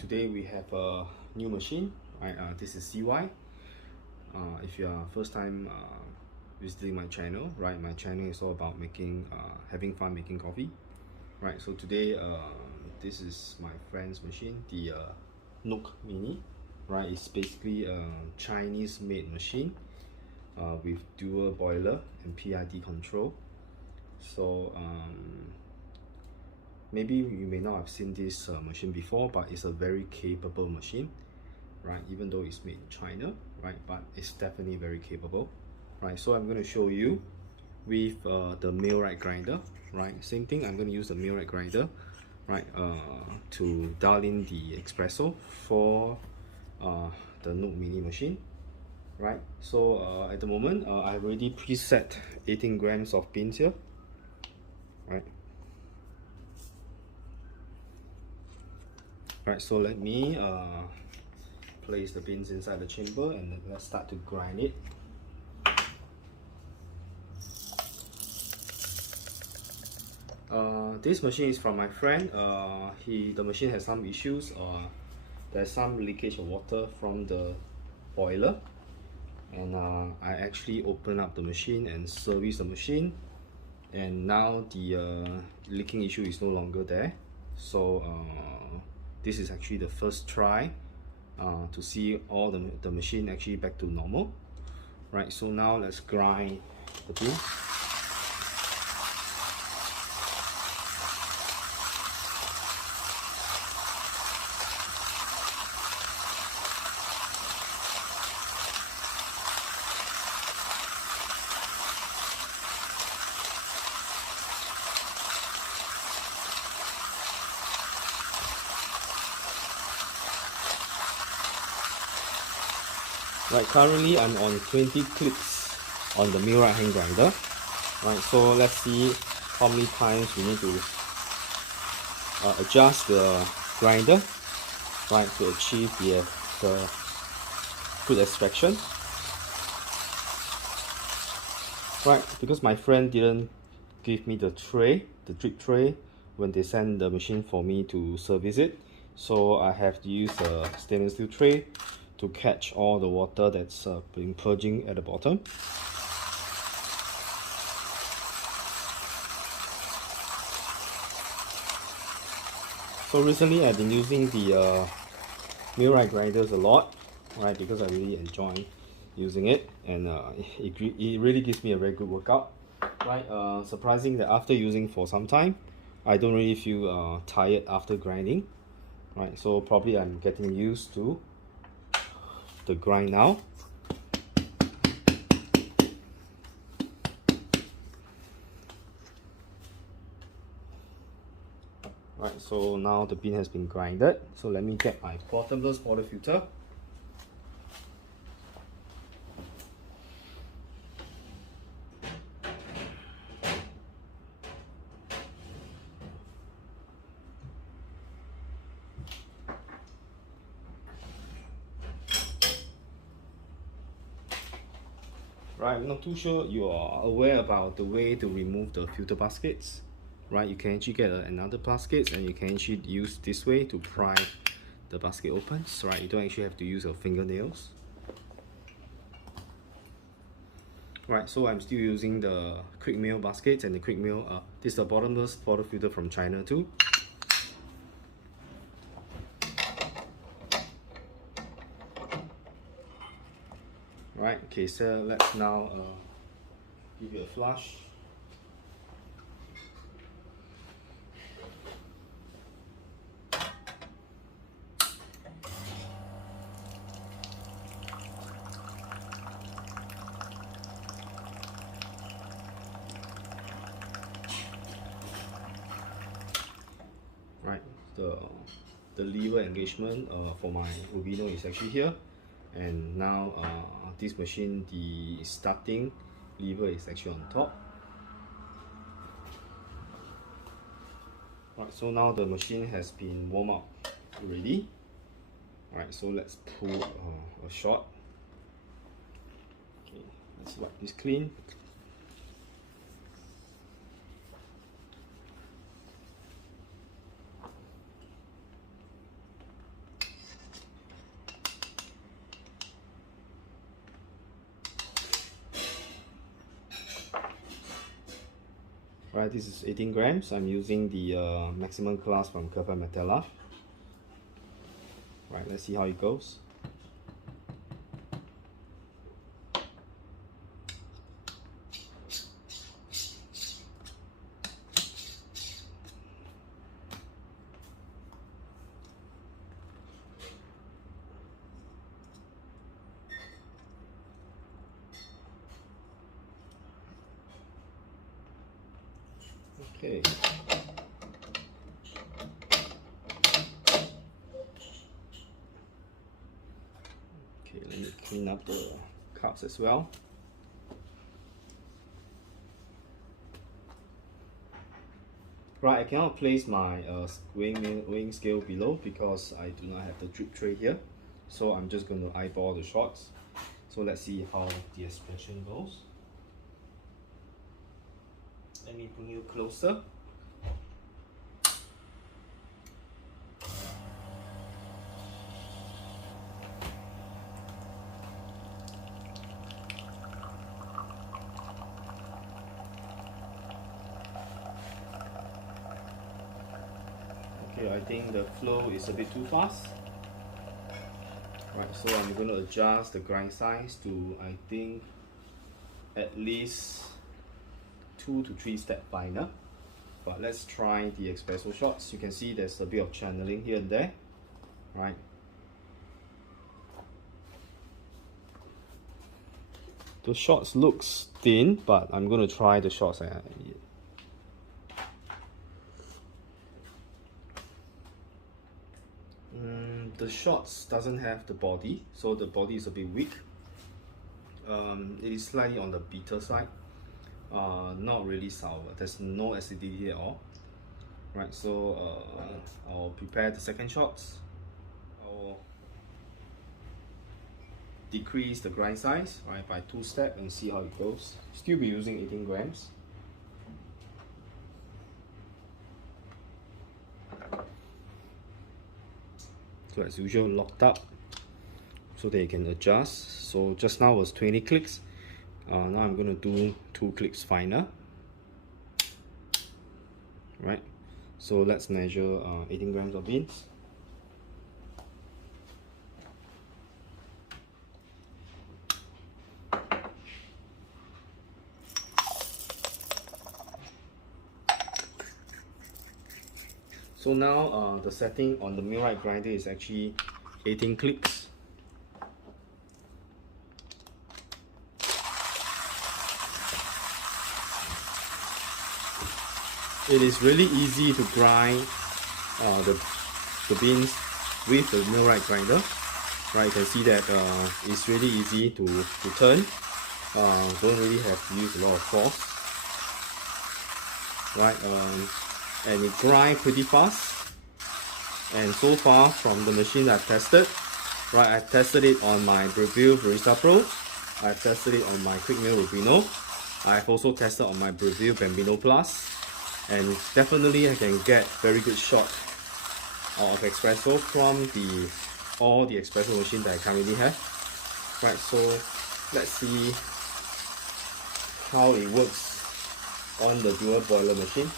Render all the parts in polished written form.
Today we have a new machine, right? This is CY. If you are first time visiting my channel, right? My channel is all about making, having fun making coffee, right? So today, this is my friend's machine, the Nook Mini, right? It's basically a Chinese-made machine with dual boiler and PID control. So maybe you may not have seen this machine before, but it's a very capable machine, right? Even though it's made in China, right? But it's definitely very capable, right? So I'm going to show you with the Millwright grinder, right? Same thing, I'm going to use the Millwright grinder, right? To dial in the espresso for the Nook Mini machine, right? So at the moment, I've already preset 18 grams of beans here, right? Right, so let me place the beans inside the chamber and let's start to grind it. This machine is from my friend. The machine has some issues. There's some leakage of water from the boiler, and I actually opened up the machine and serviced the machine, and now the leaking issue is no longer there. So this is actually the first try to see all the machine actually back to normal, right? So now let's grind the bean. Right, currently I'm on 20 clicks on the Millwright hand grinder. Right, so let's see how many times we need to adjust the grinder, right, to achieve the good extraction. Right, because my friend didn't give me the tray, the drip tray, when they send the machine for me to service it, so I have to use a stainless steel tray to catch all the water that's been purging at the bottom. So recently I've been using the Millwright grinders a lot, right, because I really enjoy using it, and it really gives me a very good workout, right? Surprising that after using for some time, I don't really feel tired after grinding, right? So probably I'm getting used to the grind now. Right, so now the bean has been grinded. So let me get my bottomless portafilter. Right, I'm not too sure you are aware about the way to remove the filter baskets. Right, you can actually get another basket and you can actually use this way to pry the basket open. So, right, you don't actually have to use your fingernails. Right, so I'm still using the quick mill baskets, and the quick mill, this is the bottomless portafilter from China too. Right, okay, so let's now give it a flush. Right, the lever engagement for my Rubino is actually here, and now this machine, the starting lever is actually on top. Right, so now the machine has been warmed up already. Alright, so let's pull a shot. Okay, let's wipe this clean. Right, this is 18 grams. I'm using the maximum class from Kerpa Metella. Right, let's see how it goes. Okay. Okay, let me clean up the cups as well. Right, I cannot place my weighing scale below because I do not have the drip tray here. So I'm just going to eyeball the shots. So let's see how the expression goes. Let me bring you closer. Okay, I think the flow is a bit too fast. Right, so I'm going to adjust the grind size to, I think, at least 2 to 3 step finer. But let's try the espresso shots. You can see there's a bit of channeling here and there, right? The shots looks thin, but I'm going to try the shots. The shots doesn't have the body, so the body is a bit weak. It is slightly on the bitter side, not really sour. There's no acidity at all. Right, so I'll prepare the second shots. I'll decrease the grind size, right, by 2 steps and see how it goes. Still be using 18 grams. So as usual, locked up so that you can adjust. So just now was 20 clicks. Now I'm going to do 2 clicks finer. Right. So let's measure 18 grams of beans. So now the setting on the Millwright grinder is actually 18 clicks. It is really easy to grind the beans with the Millwright grinder. Right, you can see that it's really easy to turn. Don't really have to use a lot of force. Right, and it grinds pretty fast. And so far from the machine I've tested, right, I've tested it on my Breville Barista Pro. I've tested it on my Quick Mill Rubino. I've also tested on my Breville Bambino Plus. And definitely I can get very good shot of espresso from all the espresso machines that I currently have. Right, so let's see how it works on the dual boiler machine.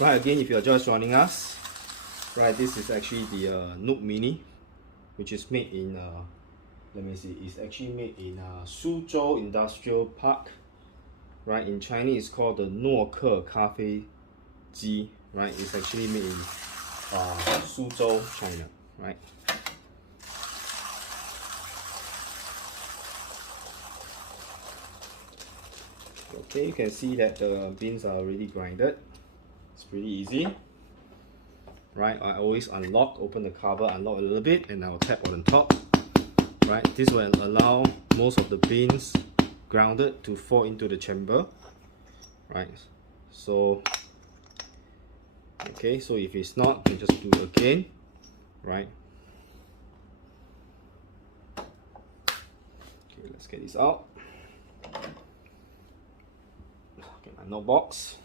Right, again, if you're just joining us, right, this is actually the Nook Mini, which is made in, let me see, it's actually made in Suzhou Industrial Park. Right, in Chinese it's called the Nook Cafe Ji. Right, it's actually made in Suzhou, China. Right. Okay, you can see that the beans are already grinded. It's pretty easy. Right, I always open the cover, unlock a little bit, and I'll tap on the top. Right, this will allow most of the beans grounded to fall into the chamber. Right, so okay, so if it's not, you just do it again. Right, okay, let's get this out. Get my note box.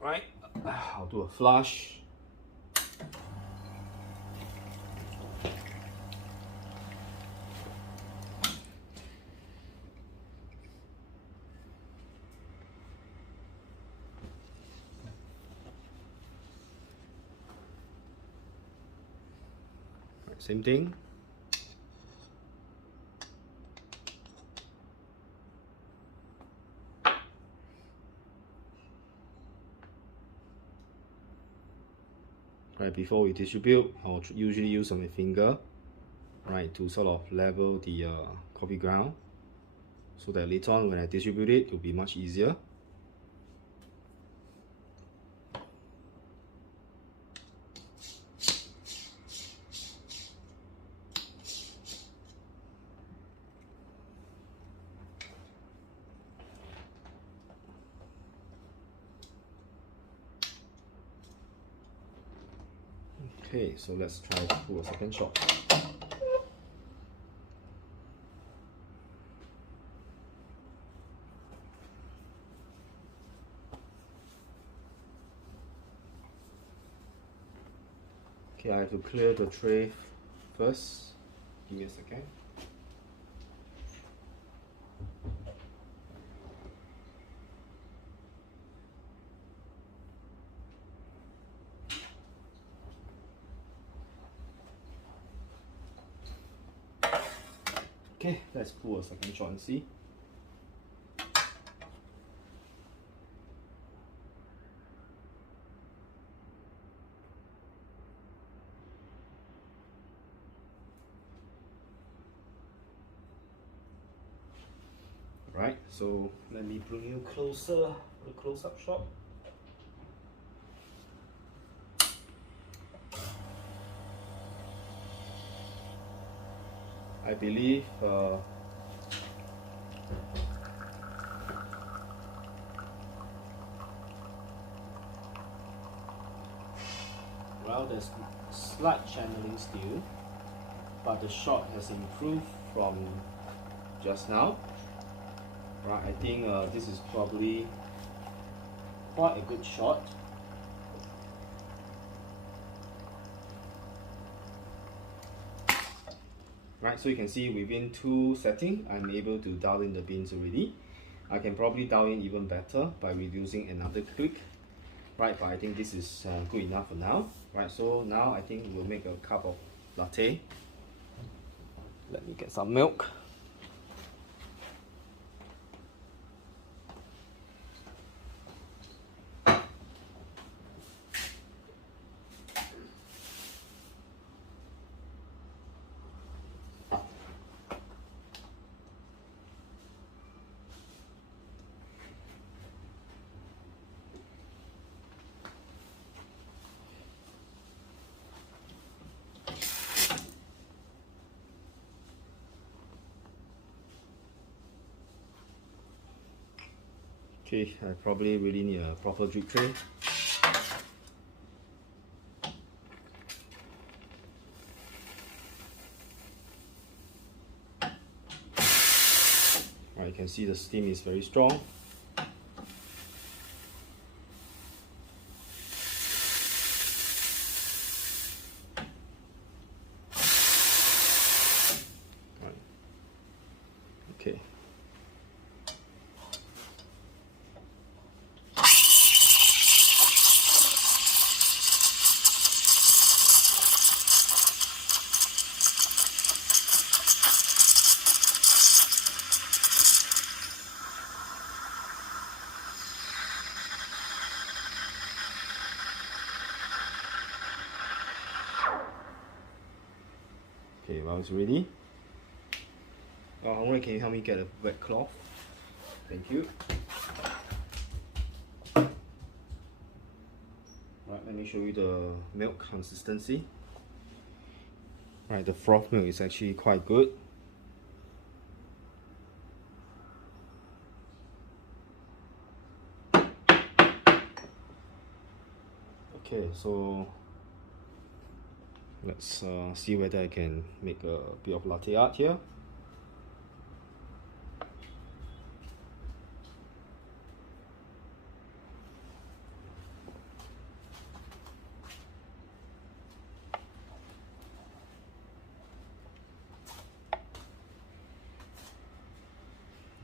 Right, I'll do a flush. Right, same thing. Right, before we distribute, I'll usually use my finger, right, to sort of level the coffee ground, so that later on when I distribute it, it'll be much easier. Okay, so let's try to do a second shot. Okay, I have to clear the tray first. Give me a second. Okay, let's pull a second shot and see. Right, so let me bring you closer for the close-up shot. I believe well, there's slight channeling still, but the shot has improved from just now. Right, I think this is probably quite a good shot. Right, so you can see within 2 settings, I'm able to dial in the beans already. I can probably dial in even better by reducing another click. Right, but I think this is good enough for now. Right, so now I think we'll make a cup of latte. Let me get some milk. Okay, I probably really need a proper drip tray. Right, you can see the steam is very strong. Right. Okay. Okay, well, it's ready. Hong, can you help me get a wet cloth? Thank you. Right, let me show you the milk consistency. Right, the froth milk is actually quite good. Okay, so let's see whether I can make a bit of latte art here.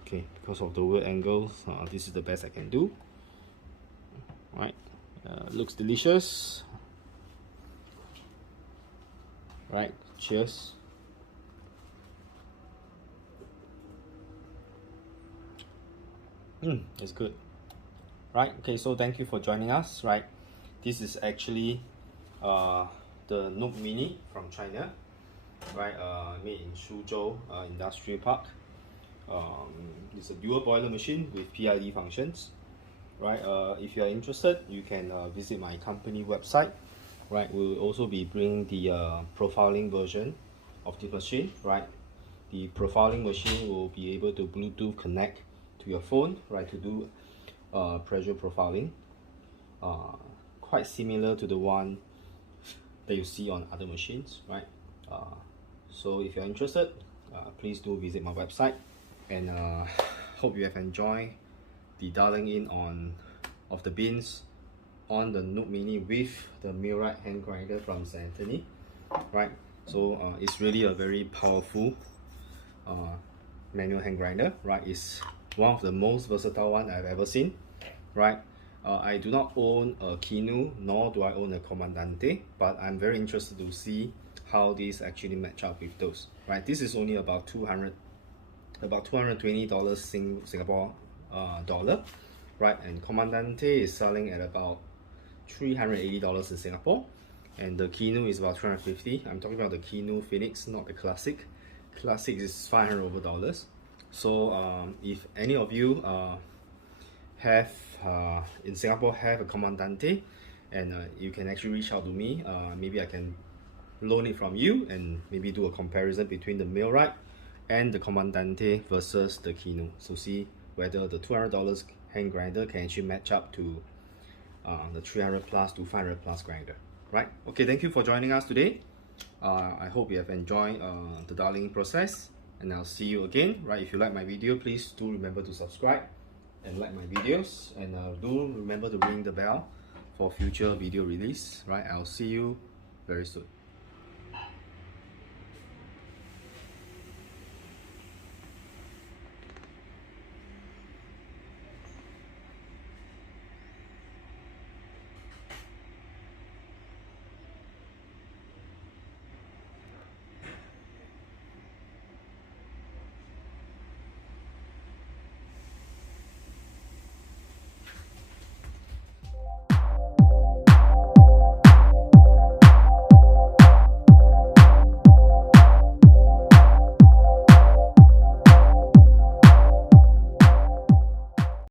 Okay, because of the weird angles, this is the best I can do. Right, looks delicious. Right, Cheers. It's good. Right, okay, so thank you for joining us. Right, this is actually the Nook Mini from China, right, made in Suzhou Industrial Park. It's a dual boiler machine with PID functions. Right, if you are interested, you can visit my company website. Right, we'll also be bringing the profiling version of the machine. Right, the profiling machine will be able to Bluetooth connect to your phone, right, to do pressure profiling, quite similar to the one that you see on other machines, right? So if you're interested, please do visit my website, and hope you have enjoyed the dialing in of the bins on the Nook Mini with the Millwright hand grinder from Anthony, right? So it's really a very powerful manual hand grinder, right? It's one of the most versatile one I've ever seen, right? I do not own a Kinu, nor do I own a Comandante, but I'm very interested to see how these actually match up with those, right? This is only about $220 Singapore dollar, right? And Comandante is selling at about $380 in Singapore, and the Kinu is about $250. I'm talking about the Kinu Phoenix, not the Classic. Classic is $500 over. So if any of you have in Singapore have a Comandante, and you can actually reach out to me, maybe I can loan it from you and maybe do a comparison between the Millwright and the Comandante versus the Kinu, so see whether the $200 hand grinder can actually match up to the 300 plus to 500 plus grinder, right? Okay, thank you for joining us today. I hope you have enjoyed the dialing process, and I'll see you again, right? If you like my video, please do remember to subscribe and like my videos, and do remember to ring the bell for future video release, right? I'll see you very soon.